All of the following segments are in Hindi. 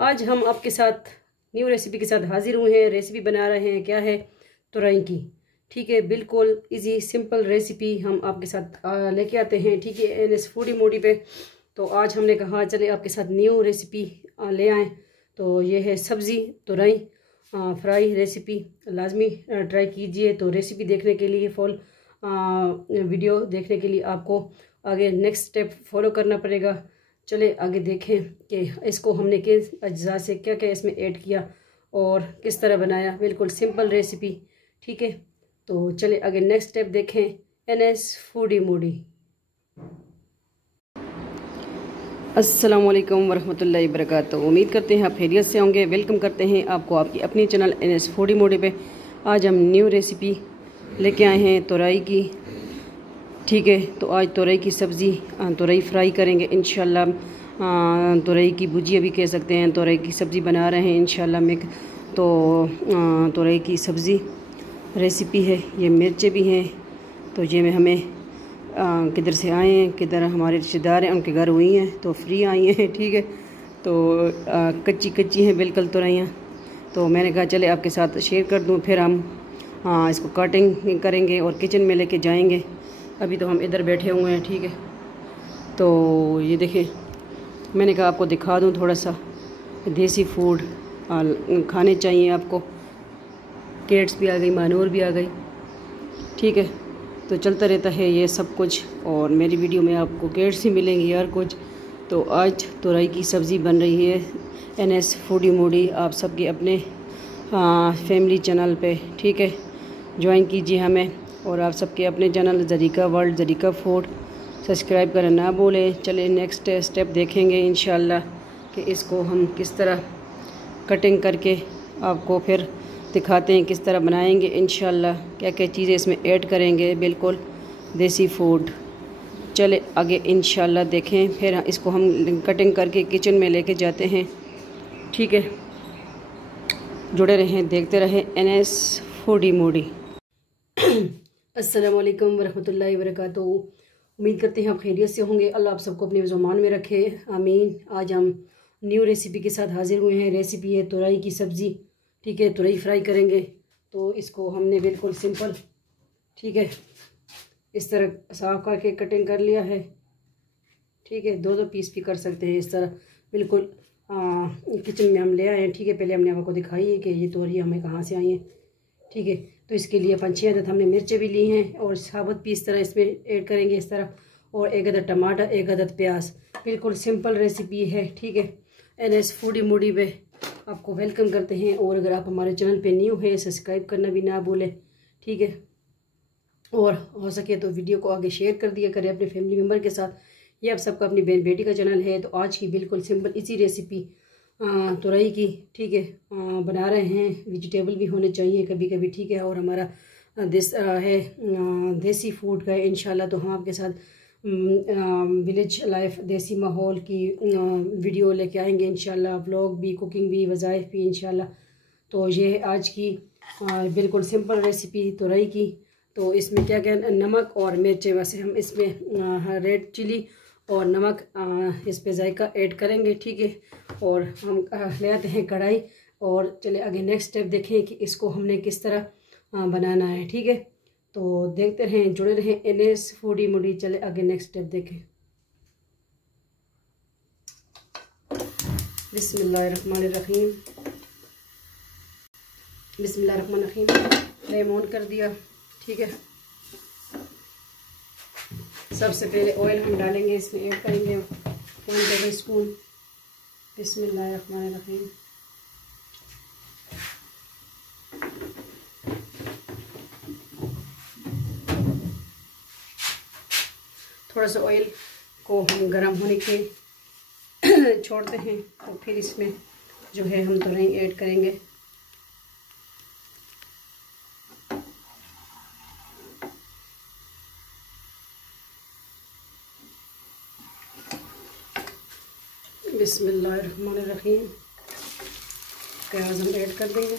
आज हम आपके साथ न्यू रेसिपी के साथ हाजिर हुए हैं। रेसिपी बना रहे हैं, क्या है, तुरई की। ठीक है, बिल्कुल इजी सिंपल रेसिपी हम आपके साथ लेके आते हैं। ठीक है, NS फूडी मोडी पे। तो आज हमने कहा चले आपके साथ न्यू रेसिपी ले आएँ। तो ये है सब्ज़ी तुरई फ्राई रेसिपी, लाजमी ट्राई कीजिए। तो रेसिपी देखने के लिए फुल वीडियो देखने के लिए आपको आगे नेक्स्ट स्टेप फॉलो करना पड़ेगा। चले आगे देखें कि इसको हमने किस अज्जा से क्या क्या इसमें ऐड किया और किस तरह बनाया। बिल्कुल सिंपल रेसिपी। ठीक है, तो चले आगे नेक्स्ट स्टेप देखें। NS फूडी मोडी। अस्सलाम वालेकुम वरहमतुल्लाहि वबरकातुहू। उम्मीद करते हैं आप खैरियत से होंगे। वेलकम करते हैं आपको आपकी अपनी चैनल NS फूडी मोडी पे। आज हम न्यू रेसिपी लेके आए हैं तुरई की। ठीक है, तो आज तुरई की सब्ज़ी तुरई फ्राई करेंगे इंशाल्लाह। तुरई की भुजिया भी कह सकते हैं। तुरई की सब्ज़ी बना रहे हैं इंशाल्लाह में। तो तुरई की सब्ज़ी रेसिपी है। ये मिर्चें भी हैं। तो ये में हमें किधर से आए हैं, किधर हमारे रिश्तेदार हैं, उनके घर हुई हैं तो फ्री आई हैं। ठीक है, तो कच्ची कच्ची हैं बिल्कुल तुरैयाँ। तो मैंने कहा चले आपके साथ शेयर कर दूँ। फिर हम इसको कटिंग करेंगे और किचन में लेके जाएंगे। अभी तो हम इधर बैठे हुए हैं। ठीक है, तो ये देखें, मैंने कहा आपको दिखा दूं थोड़ा सा देसी फूड खाने चाहिए आपको। कैट्स भी आ गई, मानूर भी आ गई। ठीक है, तो चलता रहता है ये सब कुछ। और मेरी वीडियो में आपको कैट्स ही मिलेंगी यार कुछ। तो आज तुरई की सब्ज़ी बन रही है NS फूडी मोडी आप सबके अपने फैमिली चैनल पे। ठीक है, ज्वाइन कीजिए हमें और आप सबके अपने channel Zarika world, Zarika food subscribe करना ना भूलें। चले नेक्स्ट स्टेप देखेंगे इंशाल्लाह कि इसको हम किस तरह कटिंग करके आपको फिर दिखाते हैं किस तरह बनाएंगे इंशाल्लाह। क्या क्या चीज़ें इसमें ऐड करेंगे, बिल्कुल देसी फूड। चले आगे इंशाल्लाह देखें। फिर इसको हम कटिंग करके किचन में लेके जाते हैं। ठीक है, जुड़े रहें, देखते रहें NS फूडी मोडी। अस्सलाम वालेकुम वरहमतुल्लाहि वबरकातुहू। उम्मीद करते हैं आप खैरियत से होंगे। अल्लाह आप सबको अपने ज़ुबान में रखे, आमीन। आज हम न्यू रेसिपी के साथ हाजिर हुए हैं। रेसिपी है तुरई की सब्ज़ी। ठीक है, तुरई फ्राई करेंगे। तो इसको हमने बिल्कुल सिंपल, ठीक है, इस तरह साफ करके कटिंग कर लिया है। ठीक है, दो पीस भी कर सकते हैं इस तरह बिल्कुल। किचन में हम ले आए हैं। ठीक है, पहले हमने आपको दिखाई है कि ये तोरी हमें कहाँ से आई हैं। ठीक है, तो इसके लिए 5-6 अदद हमने मिर्चें भी ली हैं और साबुत पीस तरह इसमें ऐड करेंगे इस तरह। और 1 अदद टमाटर, 1 अदद प्याज। बिल्कुल सिंपल रेसिपी है। ठीक है, NS फूडी मोडी पे आपको वेलकम करते हैं। और अगर आप हमारे चैनल पे न्यू है, सब्सक्राइब करना भी ना भूलें। ठीक है, और हो सके तो वीडियो को आगे शेयर कर दिया करें अपने फैमिली मेम्बर के साथ। ये आप सबका अपनी बहन बेटी का चैनल है। तो आज की बिल्कुल सिंपल इसी रेसिपी तुरई की, ठीक है, बना रहे हैं। वेजिटेबल भी होने चाहिए कभी कभी। ठीक है, और हमारा देसी फूड का है इंशाल्लाह। तो हम आपके साथ विलेज लाइफ, देसी माहौल की वीडियो लेके आएंगे इंशाल्लाह। व्लॉग भी, कुकिंग भी, वज़ाइफ भी इंशाल्लाह। तो ये है आज की बिल्कुल सिंपल रेसिपी तुरई की। तो इसमें क्या क्या, नमक और मिर्चें, वैसे हम इसमें रेड चिली और नमक इस पे जायका ऐड करेंगे। ठीक है, और हम ले आते हैं कढ़ाई। और चले आगे नेक्स्ट स्टेप देखें कि इसको हमने किस तरह बनाना है। ठीक है, तो देखते रहें, जुड़े रहें NS फूडी मोडी। चले आगे नेक्स्ट स्टेप देखें। बिस्मिल्लाहिर्रहमानिर्रहीम। बिस्मिल्लाहिर्रहमानिर्रहीम। फ्लेम ऑन कर दिया। ठीक है, सबसे पहले ऑयल हम डालेंगे, इसमें ऐड करेंगे 1 टेबल स्पून। बिस्मिल्लाहिर्रहमानिर्रहीम। थोड़ा सा ऑयल को हम गर्म होने के छोड़ते हैं। तो फिर इसमें जो है हम तुरई ऐड करेंगे। बिस्मिल्लाहिर्रहमानिर्रहीम। प्याज हम ऐड कर देंगे।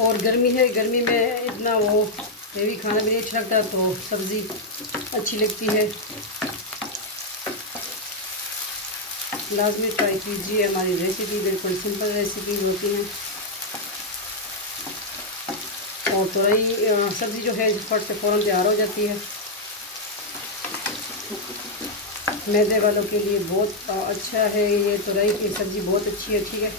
और गर्मी है, गर्मी में इतना वो हेवी खाना भी नहीं अच्छा लगता तो सब्ज़ी अच्छी लगती है। लाजमी ट्राई कीजिए हमारी रेसिपी, बिल्कुल सिंपल रेसिपी होती है। और तुरई सब्ज़ी जो है फट से फ़ौरन तैयार हो जाती है। मैदे वालों के लिए बहुत अच्छा है ये तुरई की सब्ज़ी, बहुत अच्छी है। ठीक है,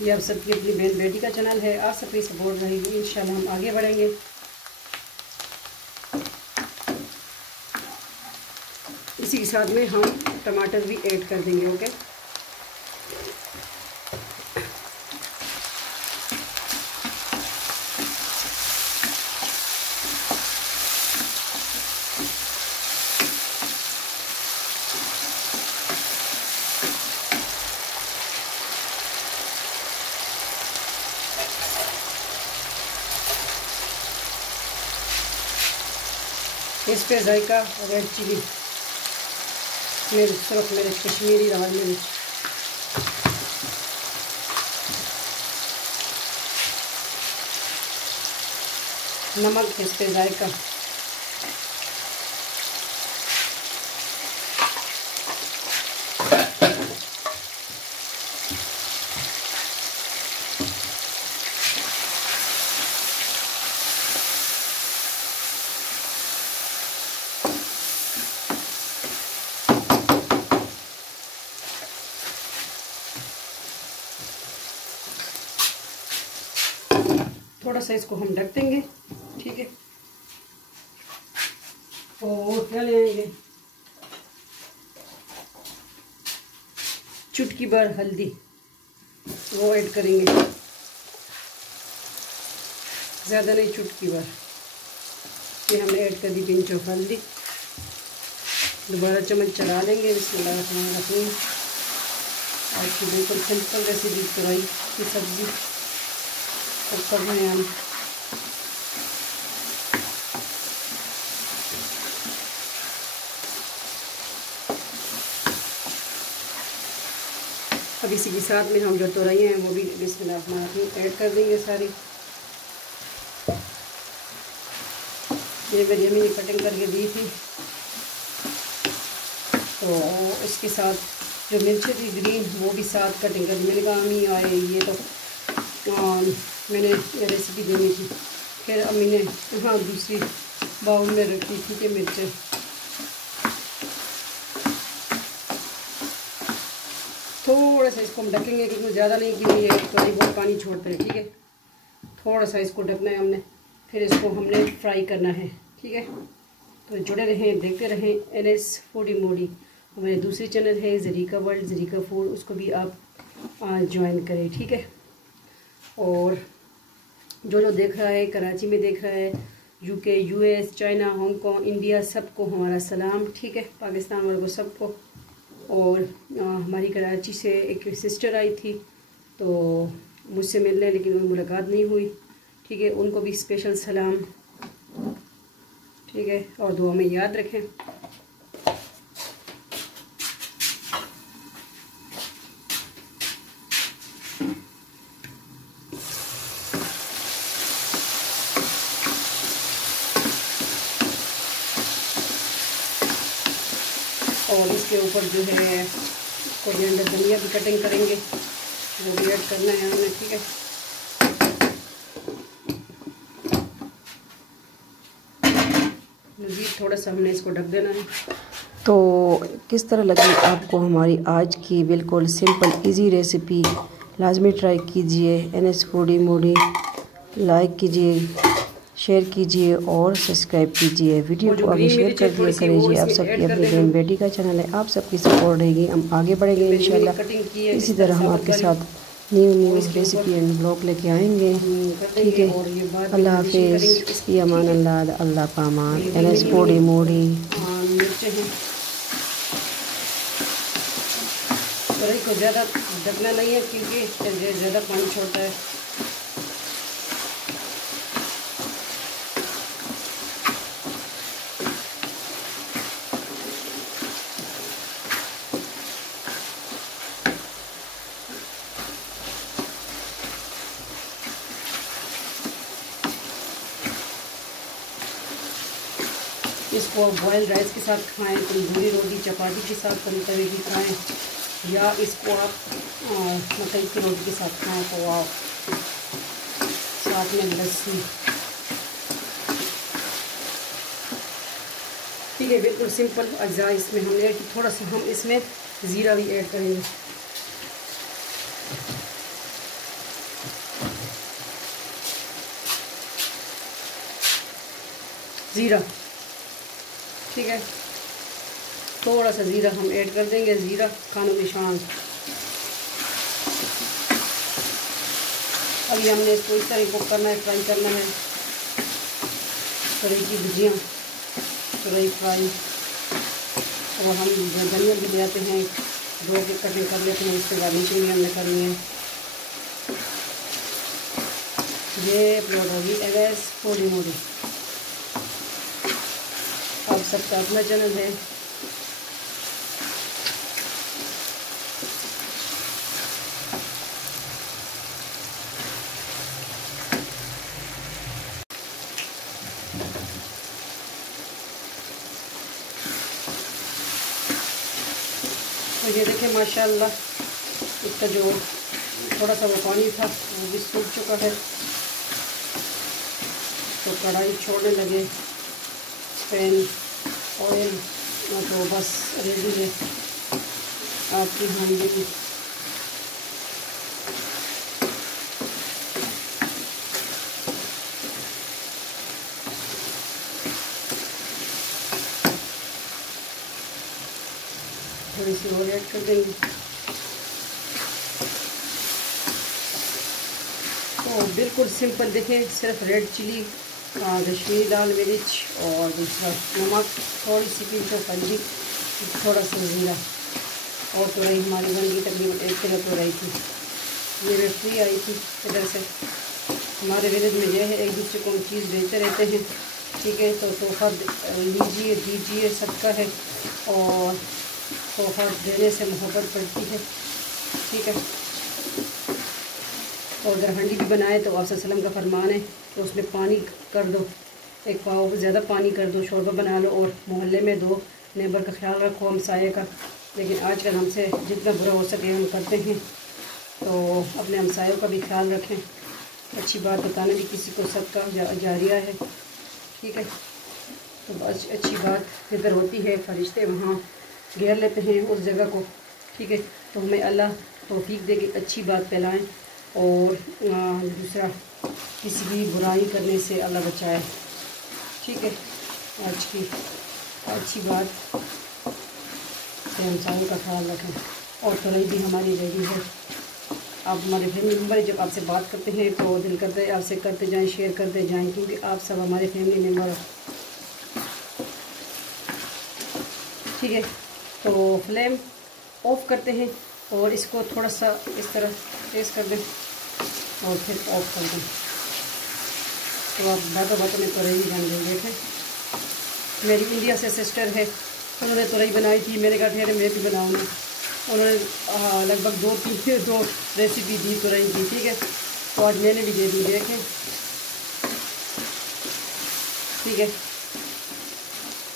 ये आप सबकी अपनी बहन बेटी का चैनल है, आप सबकी सपोर्ट रहेगी, इंशाल्लाह हम आगे बढ़ेंगे। इसी के साथ में हम टमाटर भी ऐड कर देंगे। ओके, इस पे जायका रेड चिली मिर्च, सुरख मिर्च, कश्मीरी लाल मिर्च, नमक इस पे जायका, थोड़ा सा इसको हम ढक देंगे। ठीक है, और क्या ले आएंगे, चुटकी भर हल्दी वो ऐड करेंगे, ज़्यादा नहीं, चुटकी भर। ये हमने ऐड कर दी पिंच ऑफ हल्दी। दोबारा चम्मच चला लेंगे। बिस्मिल्लाहिर्रहमानिर्रहीम। आज की बिल्कुल सिंपल रेसिपी तुरई की सब्ज़ी कर रहे हैं हम। अब इसी के साथ में हम जो तुरई हैं वो भी बिस्मिल्लाहिर्रहमानिर्रहीम ऐड कर देंगे सारी। ये मेरी अम्मी ने कटिंग करके दी थी, तो इसके साथ जो मिर्ची थी ग्रीन वो भी साथ कटिंग कर दी। मैंने कहा अम्मी आए ये तो मैंने ये रेसिपी देनी थी, फिर अम्मी ने हाँ दूसरी बाउल में रखी थी कि मिर्चें। थोड़ा सा इसको हम ढकेंगे क्योंकि ज़्यादा नहीं, कि ये थोड़ी बहुत पानी छोड़ता है। ठीक है, थोड़ा सा इसको ढकना है हमने, फिर इसको हमने फ्राई करना है। ठीक है, तो जुड़े रहें, देखते रहें NS फूडी मोडी। हमारे दूसरी चैनल है ज़रीका वर्ल्ड, ज़रीका फूड, उसको भी आप ज्वाइन करें। ठीक है, और जो देख रहा है, कराची में देख रहा है, UK, US, China, Hong Kong, India, सबको हमारा सलाम। ठीक है, पाकिस्तान वालों को सबको। और हमारी कराची से एक सिस्टर आई थी तो मुझसे मिलने, लेकिन उनकी मुलाकात नहीं हुई। ठीक है, उनको भी स्पेशल सलाम। ठीक है, और दुआ में याद रखें। और इसके ऊपर जो है कोरिएंडर धनिया भी कटिंग करेंगे, वो भी ऐड करना है हमें। ठीक है, मज़ीद थोड़ा सा हमने इसको ढक देना है। तो किस तरह लगी आपको हमारी आज की बिल्कुल सिंपल इजी रेसिपी? लाजमी ट्राई कीजिए। NS फूडी मोडी लाइक कीजिए, शेयर कीजिए और सब्सक्राइब कीजिए। वीडियो को आगे शेयर कर दिया करिए। आप सबकी अपनी बहन बेटी का चैनल है, आप सबकी सपोर्ट रहेगी, हम आगे बढ़ेंगे इंशाल्लाह। इसी तरह हम आपके साथ न्यू रेसिपी एंड ब्लॉग लेके आएंगे। ठीक है, अल्लाह हाफिज़, की अमान अल्लाह, अल्लाह का अमान। NS फूडी मोडी। तुरई को ज़्यादा ढकना नहीं है क्योंकि ज़्यादा पानी छोड़ता है। इसको बॉयल राइस के साथ खाएं, तंदूरी रोटी चपाती के साथ तरी तवे की खाएं, या इसको आप मकई की रोटी के साथ खाएं। तो आप साथ में लस्सी। ठीक है, बिल्कुल सिंपल अज्जा इसमें हमने ऐड, थोड़ा सा हम इसमें ज़ीरा भी ऐड करेंगे। ज़ीरा, ठीक है, थोड़ा सा ज़ीरा हम ऐड कर देंगे। ज़ीरा खानों निशान। अभी हमने इसको इस तरह कुक करना है, फ्राई करना है। तुरई की भुजियाँ, तुरई फ्राई। और हम धनिया भी ले आते हैं, दो के कटिंग कर लेते हैं, इससे गार्निशिंग भी हमने करनी है। ये अपलोड होगी एवएस फूडी मोडी। आप सबका अपना चैनल है। तो ये देखिए माशाल्लाह, इसका जो थोड़ा सा वो पानी था वो भी सूख चुका है। तो कढ़ाई छोड़ने लगे, पैन ऑयल, तो बस रेडी है आपकी हांडी की। थोड़ी सी और ऐड कर देंगे। तो बिल्कुल सिंपल देखें, सिर्फ रेड चिली, कश्मीरी लाल मिर्च और दूसरा नमक, थोड़ी सी पिंच ऑफ हल्दी, थोड़ा सा ज़ीरा। और तुरई हमारी बन गई, तकरीबन 1 किलो तुरई थी। ये रेट फ्री आई थी इधर से। हमारे विलेज में यह है, एक दूसरे को हम चीज़ देते रहते हैं। ठीक है, तो तोहफ़ा लीजिए, दीजिए, सबका है। और तोहफ़ा देने से मोहब्बत बढ़ती है। ठीक है, और अगर हंडी भी बनाए तो आप सल्लम का फरमान है तो उसमें पानी कर दो, एक पाव ज़्यादा पानी कर दो, शोरबा बना लो और मोहल्ले में दो। नेबर का ख्याल रखो, हमसाये का। लेकिन आजकल हमसे जितना बुरा हो सके हम करते हैं, तो अपने हमसायों का भी ख्याल रखें। अच्छी बात बताना भी किसी को सदका जारिया है। ठीक है, तो बस अच्छी बात जिधर होती है फरिश्ते वहाँ घेर लेते हैं उस जगह को। ठीक है, तो हमें अल्लाह तौफीक दे कि अच्छी बात फैलाएं, और दूसरा किसी भी बुराई करने से अल्लाह बचाए। ठीक है, आज की अच्छी बात से हमसायों का ख्याल रखें। और तुरई भी हमारी रेडी है। आप हमारे फैमिली मेम्बर जब आपसे बात करते हैं तो दिल करते हैं आपसे करते जाएं, शेयर करते जाएं, क्योंकि आप सब हमारे फैमिली मेम्बर हो। ठीक है, तो फ्लेम ऑफ करते हैं और इसको थोड़ा सा इस तरह प्रेस कर दें और फिर ऑफ कर दें। तो आप बातों में तुरई भी बन गई। देखें, मेरी इंडिया से सिस्टर है, उन्होंने तुरई बनाई थी। मैंने कहा ठहरे मैं भी बनाऊँगी। उन्होंने लगभग 2 रेसिपी दी तुरई की। ठीक है, तो आज मैंने भी दे दी। देखें, ठीक है,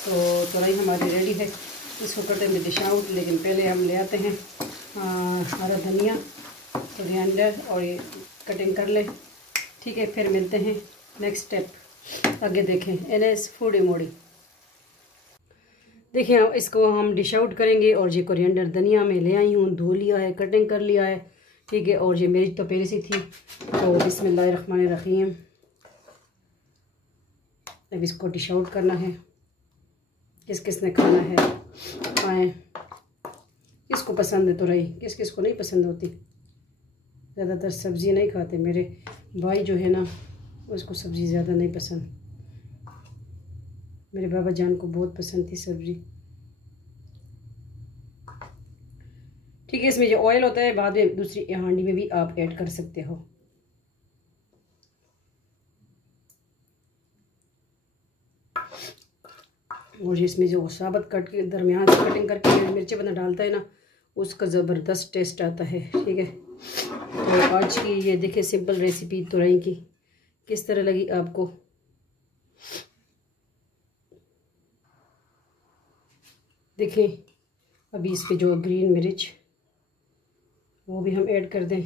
तो तुरई हमारी रेडी है। इसको करते हैं डिश आउट, लेकिन पहले हम ले आते हैं हरा धनिया, कोरिएंडर, और ये कटिंग कर लें। ठीक है, फिर मिलते हैं नेक्स्ट स्टेप। आगे देखें NS फूडी मोडी। देखिए, इसको हम डिश आउट करेंगे। और ये कोरिएंडर धनिया में ले आई हूँ, धो लिया है, कटिंग कर लिया है। ठीक है, और ये मेरी तो पहले से थी। तो बिस्मिल्लाहिर्रहमानिर्रहीम, अब इसको डिश आउट करना है। किस किस ने खाना है आए, किसको पसंद है तुरई, किस किस को नहीं पसंद होती। ज़्यादातर सब्ज़ी नहीं खाते। मेरे भाई जो है ना, उसको सब्ज़ी ज़्यादा नहीं पसंद। मेरे बाबा जान को बहुत पसंद थी सब्ज़ी। ठीक है, इसमें जो ऑयल होता है बाद में दूसरी हांडी में भी आप ऐड कर सकते हो। और इसमें जो साबुत कट के दरमियान से कटिंग करके मिर्ची बना डालता है ना, उसका ज़बरदस्त टेस्ट आता है। ठीक है, तो आज की ये देखिए सिंपल रेसिपी तुरई की किस तरह लगी आपको। देखें अभी इस पे जो ग्रीन मिर्च वो भी हम ऐड कर दें,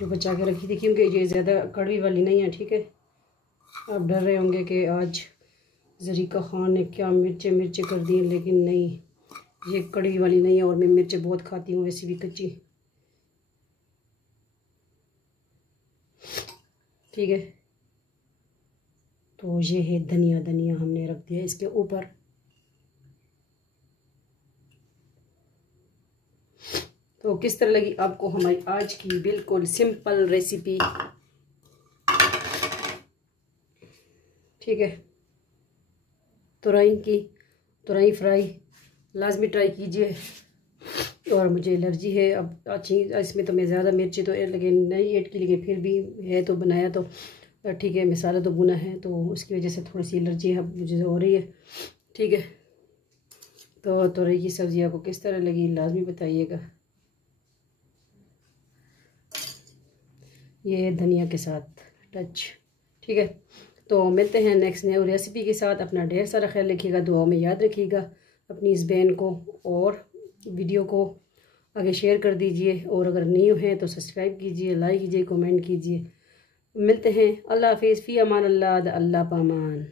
जो बचा के रखी थी, क्योंकि ये ज़्यादा कड़वी वाली नहीं है। ठीक है, आप डर रहे होंगे कि आज ज़रीका ख़ान ने क्या मिर्चें कर दी, लेकिन नहीं, ये कड़वी वाली नहीं है और मैं मिर्चें बहुत खाती हूँ वैसे भी कच्ची। ठीक है, तो ये है धनिया हमने रख दिया इसके ऊपर। तो किस तरह लगी आपको हमारी आज की बिल्कुल सिंपल रेसिपी? ठीक है, तुरई फ्राई लाजमी ट्राई कीजिए। और मुझे एलर्जी है अब अच्छी, इसमें तो मैं ज़्यादा मिर्ची तो लेकिन नहीं ऐड की, लेकिन फिर भी है तो बनाया तो ठीक है, मसाला तो भुना है तो उसकी वजह से थोड़ी सी एलर्जी है मुझे हो रही है। ठीक है, तो तुरई की सब्ज़ी आपको किस तरह लगी लाजमी बताइएगा। ये धनिया के साथ टच। ठीक है, तो मिलते हैं नेक्स्ट न्यू रेसिपी के साथ। अपना ढेर सारा ख्याल रखिएगा, दुआ में याद रखिएगा अपनी इस बहन को, और वीडियो को आगे शेयर कर दीजिए, और अगर न्यू है तो सब्सक्राइब कीजिए, लाइक कीजिए, कमेंट कीजिए। मिलते हैं, अल्लाह हाफिज़, फ़ी अमान अल्लाह, अल्लाह पामान।